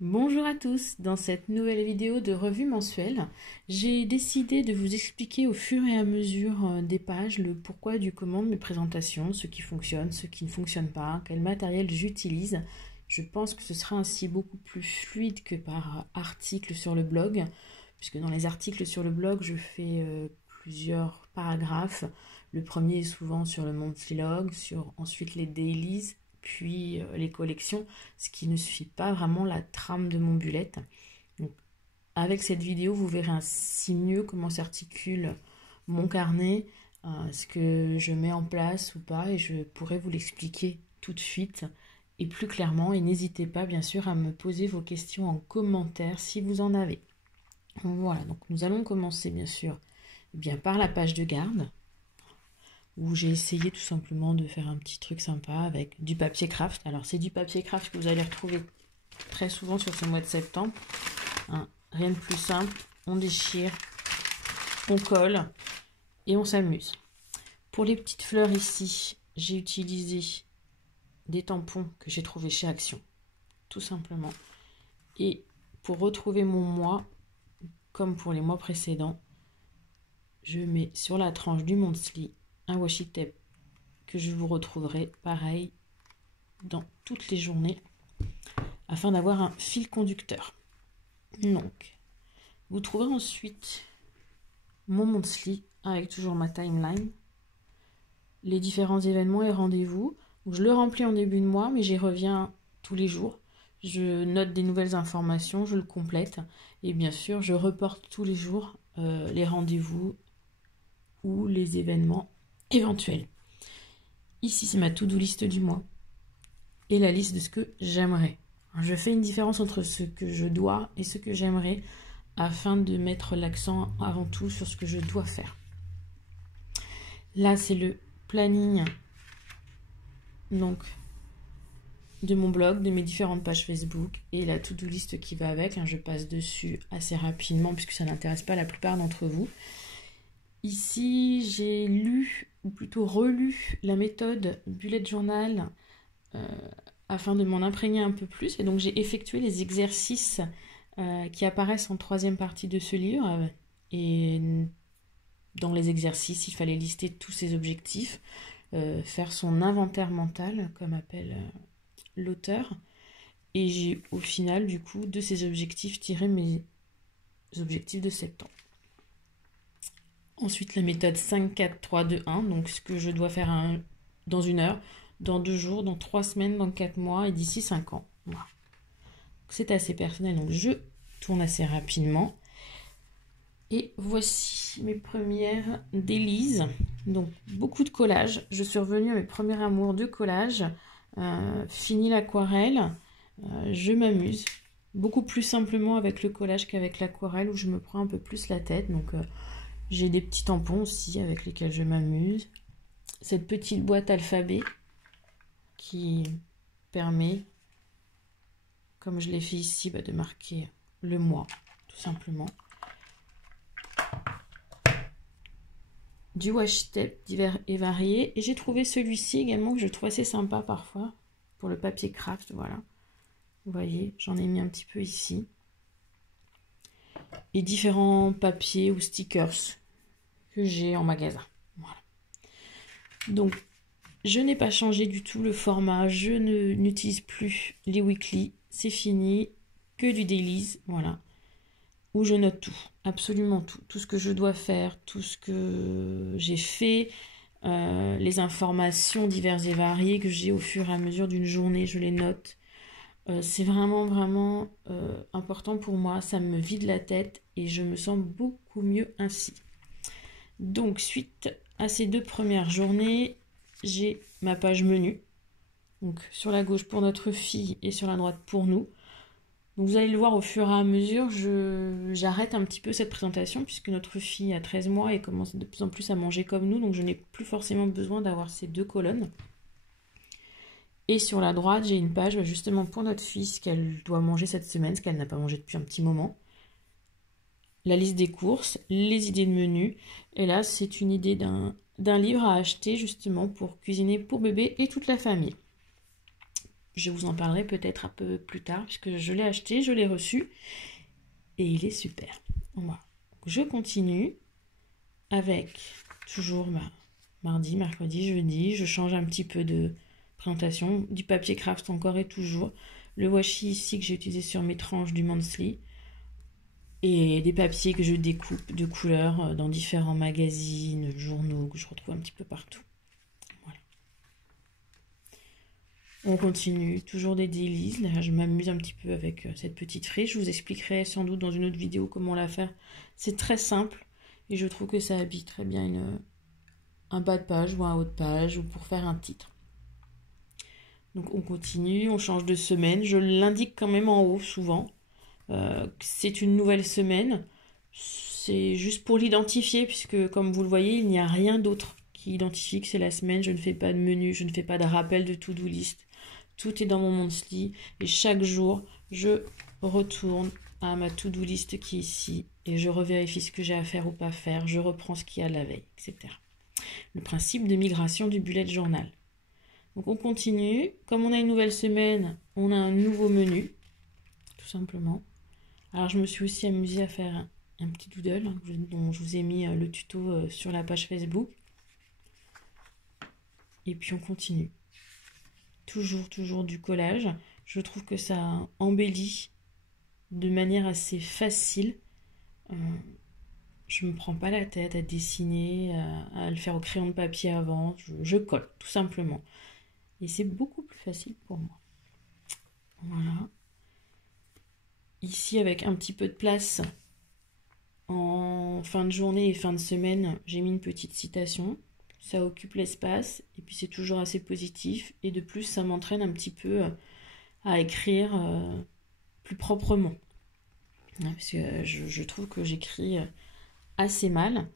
Bonjour à tous, dans cette nouvelle vidéo de revue mensuelle, j'ai décidé de vous expliquer au fur et à mesure des pages le pourquoi du comment de mes présentations, ce qui fonctionne, ce qui ne fonctionne pas, quel matériel j'utilise. Je pense que ce sera ainsi beaucoup plus fluide que par article sur le blog, puisque dans les articles sur le blog, je fais plusieurs paragraphes. Le premier est souvent sur le monthly log, sur ensuite les dailies, puis les collections, ce qui ne suit pas vraiment la trame de mon bullet. Donc, avec cette vidéo, vous verrez ainsi mieux comment s'articule mon carnet, ce que je mets en place ou pas, et je pourrai vous l'expliquer tout de suite et plus clairement. Et n'hésitez pas, bien sûr, à me poser vos questions en commentaire si vous en avez. Voilà, donc nous allons commencer, bien sûr, par la page de garde, où j'ai essayé tout simplement de faire un petit truc sympa avec du papier craft. Alors c'est du papier craft que vous allez retrouver très souvent sur ce mois de septembre. Rien de plus simple, on déchire, on colle et on s'amuse. Pour les petites fleurs ici, j'ai utilisé des tampons que j'ai trouvés chez Action, tout simplement. Et pour retrouver mon mois, comme pour les mois précédents, je mets sur la tranche du monthly un washi tape que je vous retrouverai pareil dans toutes les journées afin d'avoir un fil conducteur. Donc, vous trouverez ensuite mon monthly avec toujours ma timeline, les différents événements et rendez-vous. Je le remplis en début de mois, mais j'y reviens tous les jours. Je note des nouvelles informations, je le complète et bien sûr, je reporte tous les jours les rendez-vous ou les événements éventuels. Ici, c'est ma to-do list du mois et la liste de ce que j'aimerais. Je fais une différence entre ce que je dois et ce que j'aimerais afin de mettre l'accent avant tout sur ce que je dois faire. Là, c'est le planning donc de mon blog, de mes différentes pages Facebook et la to-do list qui va avec. Je passe dessus assez rapidement puisque ça n'intéresse pas la plupart d'entre vous. Ici, j'ai lu, ou plutôt relu, la méthode Bullet Journal afin de m'en imprégner un peu plus. Et donc, j'ai effectué les exercices qui apparaissent en troisième partie de ce livre. Et dans les exercices, il fallait lister tous ses objectifs, faire son inventaire mental, comme appelle l'auteur. Et j'ai, au final, du coup, de ces objectifs, tiré mes objectifs de septembre. Ensuite, la méthode 5, 4, 3, 2, 1. Donc, ce que je dois faire dans 1 heure, dans 2 jours, dans 3 semaines, dans 4 mois et d'ici 5 ans. Voilà. C'est assez personnel. Donc, je tourne assez rapidement. Et voici mes premières délices. Donc, beaucoup de collage. Je suis revenue à mes premiers amours de collage. Fini l'aquarelle. Je m'amuse. Beaucoup plus simplement avec le collage qu'avec l'aquarelle où je me prends un peu plus la tête. Donc, j'ai des petits tampons aussi avec lesquels je m'amuse. Cette petite boîte alphabet qui permet, comme je l'ai fait ici, de marquer le mois, tout simplement. Du washi tape divers et variés. Et j'ai trouvé celui-ci également que je trouve assez sympa parfois pour le papier craft. Voilà. Vous voyez, j'en ai mis un petit peu ici. Et différents papiers ou stickers que j'ai en magasin. Voilà. Donc, je n'ai pas changé du tout le format. Je n'utilise plus les weekly. C'est fini. Que du dailies. Voilà. Où je note tout. Absolument tout. Tout ce que je dois faire. Tout ce que j'ai fait. Les informations diverses et variées que j'ai au fur et à mesure d'une journée. Je les note. C'est vraiment important pour moi. Ça me vide la tête et je me sens beaucoup mieux ainsi. Donc, suite à ces 2 premières journées, j'ai ma page menu. Donc, sur la gauche pour notre fille et sur la droite pour nous. Donc, vous allez le voir au fur et à mesure, j'arrête un petit peu cette présentation puisque notre fille a 13 mois et commence de plus en plus à manger comme nous. Donc, je n'ai plus forcément besoin d'avoir ces 2 colonnes. Et sur la droite, j'ai une page justement pour notre fille, ce qu'elle doit manger cette semaine, ce qu'elle n'a pas mangé depuis un petit moment. La liste des courses, les idées de menu. Et là, c'est une idée d'un livre à acheter justement pour cuisiner pour bébé et toute la famille. Je vous en parlerai peut-être un peu plus tard, puisque je l'ai acheté, je l'ai reçu, et il est super. Voilà. Je continue avec toujours mardi, mercredi, jeudi. Je change un petit peu de présentation. Du papier craft encore et toujours. Le washi ici que j'ai utilisé sur mes tranches du Mansley. Et des papiers que je découpe de couleurs dans différents magazines, journaux que je retrouve un petit peu partout. Voilà. On continue, toujours des dailies. Là, je m'amuse un petit peu avec cette petite frise. Je vous expliquerai sans doute dans une autre vidéo comment la faire. C'est très simple et je trouve que ça habille très bien un bas de page ou un haut de page ou pour faire un titre. Donc on continue, on change de semaine. Je l'indique quand même en haut souvent. C'est une nouvelle semaine. C'est juste pour l'identifier puisque comme vous le voyez, il n'y a rien d'autre qui identifie que c'est la semaine. Je ne fais pas de menu, je ne fais pas de rappel de to-do list. Tout est dans mon Monthly et chaque jour, je retourne à ma to-do list qui est ici et je revérifie ce que j'ai à faire ou pas faire. Je reprends ce qu'il y a la veille, etc. Le principe de migration du bullet journal. Donc on continue. Comme on a une nouvelle semaine, on a un nouveau menu, tout simplement. Alors je me suis aussi amusée à faire un petit doodle dont je vous ai mis le tuto sur la page Facebook. Et puis on continue. Toujours du collage. Je trouve que ça embellit de manière assez facile. Je ne me prends pas la tête à dessiner, à le faire au crayon de papier avant. Je colle, tout simplement. Et c'est beaucoup plus facile pour moi. Voilà. Ici, avec un petit peu de place, en fin de journée et fin de semaine, j'ai mis une petite citation. Ça occupe l'espace et puis c'est toujours assez positif. Et de plus, ça m'entraîne un petit peu à écrire plus proprement. Parce que je trouve que j'écris assez mal.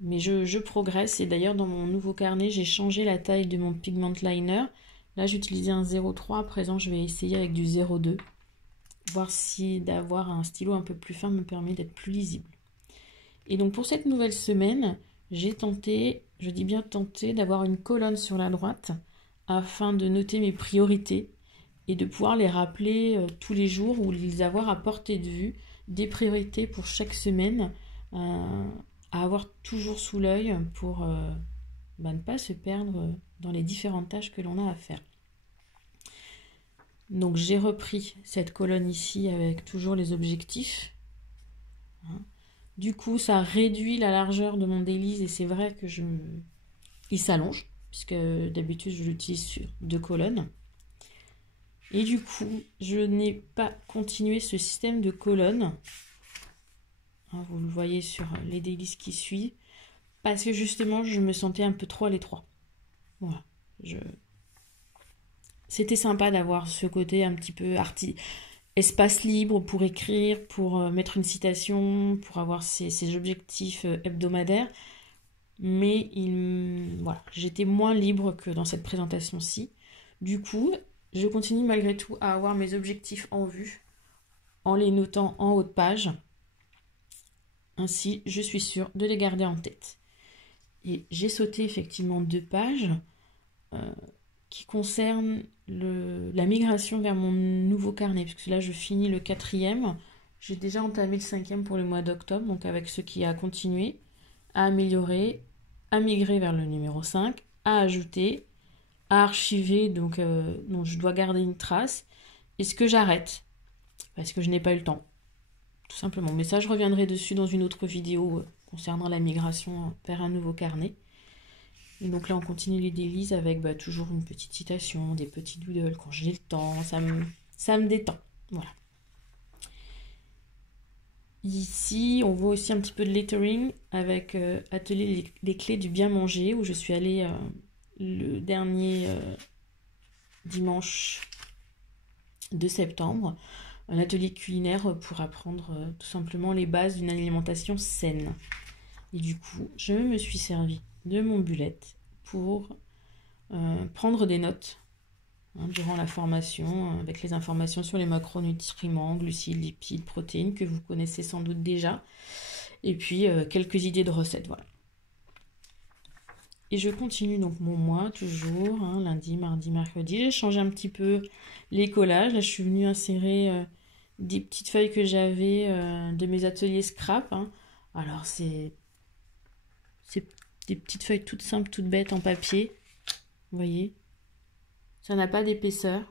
Mais je progresse. Et d'ailleurs, dans mon nouveau carnet, j'ai changé la taille de mon pigment liner. Là, j'utilisais un 0,3. À présent, je vais essayer avec du 0,2. Voir si d'avoir un stylo un peu plus fin me permet d'être plus lisible. Et donc, pour cette nouvelle semaine, j'ai tenté, je dis bien tenté, d'avoir une colonne sur la droite afin de noter mes priorités et de pouvoir les rappeler tous les jours ou les avoir à portée de vue, des priorités pour chaque semaine, à avoir toujours sous l'œil pour ne pas se perdre dans les différentes tâches que l'on a à faire. Donc j'ai repris cette colonne ici avec toujours les objectifs. Du coup, ça réduit la largeur de mon dailies et c'est vrai que il s'allonge, puisque d'habitude je l'utilise sur 2 colonnes. Et du coup, je n'ai pas continué ce système de colonnes. Vous le voyez sur les dailies qui suivent, parce que justement, je me sentais un peu trop à l'étroit. Voilà. C'était sympa d'avoir ce côté un petit peu espace libre pour écrire, pour mettre une citation, pour avoir ces objectifs hebdomadaires. Mais voilà, j'étais moins libre que dans cette présentation-ci. Du coup, je continue malgré tout à avoir mes objectifs en vue, en les notant en haut de page. Ainsi, je suis sûre de les garder en tête. Et j'ai sauté effectivement 2 pages qui concernent la migration vers mon nouveau carnet, parce que là je finis le 4e, j'ai déjà entamé le 5e pour le mois d'octobre, donc avec ce qui a continué, à améliorer, à migrer vers le numéro 5, à ajouter, à archiver, donc je dois garder une trace, et ce que j'arrête, parce que je n'ai pas eu le temps, tout simplement. Mais ça je reviendrai dessus dans une autre vidéo concernant la migration vers un nouveau carnet. Et donc là, on continue les dailies avec toujours une petite citation, des petits doodles quand j'ai le temps. Ça me détend. Voilà. Ici, on voit aussi un petit peu de lettering avec Atelier les clés du bien manger où je suis allée le dernier dimanche de septembre. Un atelier culinaire pour apprendre tout simplement les bases d'une alimentation saine. Et du coup, je me suis servi de mon bullet pour prendre des notes durant la formation avec les informations sur les macronutriments, glucides, lipides, protéines que vous connaissez sans doute déjà et puis quelques idées de recettes, voilà. Et je continue donc mon mois, toujours, hein, lundi, mardi, mercredi. J'ai changé un petit peu les collages. Là, je suis venue insérer des petites feuilles que j'avais de mes ateliers scrap, hein. Alors, c'est des petites feuilles toutes simples, toutes bêtes en papier. Vous voyez? Ça n'a pas d'épaisseur.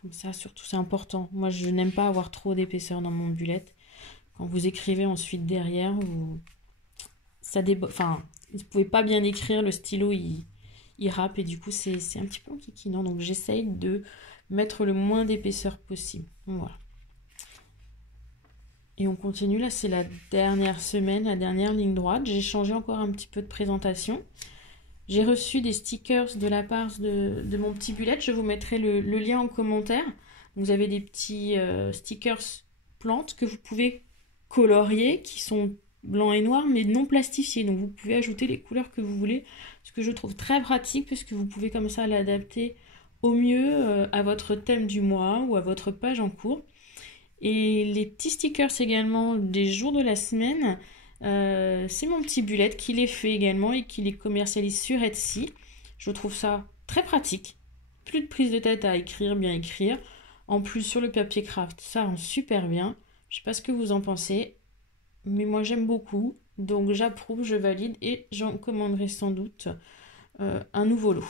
Comme ça, surtout, c'est important. Moi, je n'aime pas avoir trop d'épaisseur dans mon bullet. Quand vous écrivez ensuite derrière, enfin, vous ne pouvez pas bien écrire, le stylo, il râpe et du coup, c'est un petit peu enquiquinant. Donc, j'essaye de mettre le moins d'épaisseur possible. Voilà. Et on continue. Là, c'est la dernière semaine, la dernière ligne droite. J'ai changé encore un petit peu de présentation. J'ai reçu des stickers de la part de mon petit bullet. Je vous mettrai le lien en commentaire. Vous avez des petits stickers plantes que vous pouvez colorier, qui sont blancs et noirs, mais non plastifiés. Donc vous pouvez ajouter les couleurs que vous voulez, ce que je trouve très pratique, puisque vous pouvez comme ça l'adapter au mieux à votre thème du mois ou à votre page en cours. Et les petits stickers également des jours de la semaine, c'est mon petit bullet qui les fait également et qui les commercialise sur Etsy. Je trouve ça très pratique. Plus de prise de tête à écrire, bien écrire. En plus, sur le papier craft, ça rend super bien. Je sais pas ce que vous en pensez, mais moi j'aime beaucoup. Donc j'approuve, je valide et j'en commanderai sans doute un nouveau lot.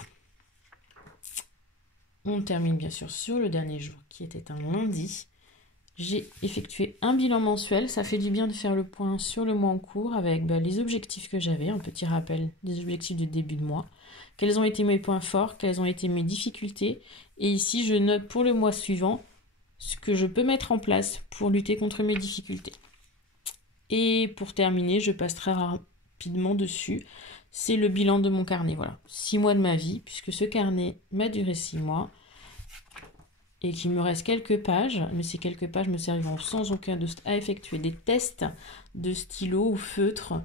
On termine bien sûr sur le dernier jour qui était un lundi. J'ai effectué un bilan mensuel. Ça fait du bien de faire le point sur le mois en cours avec les objectifs que j'avais. Un petit rappel des objectifs de début de mois. Quels ont été mes points forts, quelles ont été mes difficultés. Et ici, je note pour le mois suivant ce que je peux mettre en place pour lutter contre mes difficultés. Et pour terminer, je passe très rapidement dessus. C'est le bilan de mon carnet. Voilà, 6 mois de ma vie, puisque ce carnet m'a duré 6 mois. Et qu'il me reste quelques pages, mais ces quelques pages me serviront sans aucun doute à effectuer des tests de stylo ou feutre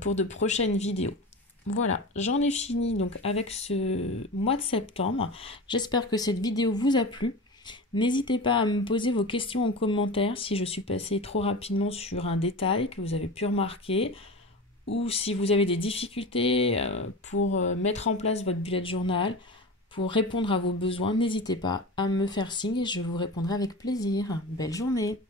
pour de prochaines vidéos. Voilà, j'en ai fini donc avec ce mois de septembre. J'espère que cette vidéo vous a plu. N'hésitez pas à me poser vos questions en commentaire si je suis passée trop rapidement sur un détail que vous avez pu remarquer, ou si vous avez des difficultés pour mettre en place votre bullet journal. Pour répondre à vos besoins, n'hésitez pas à me faire signe et je vous répondrai avec plaisir. Belle journée!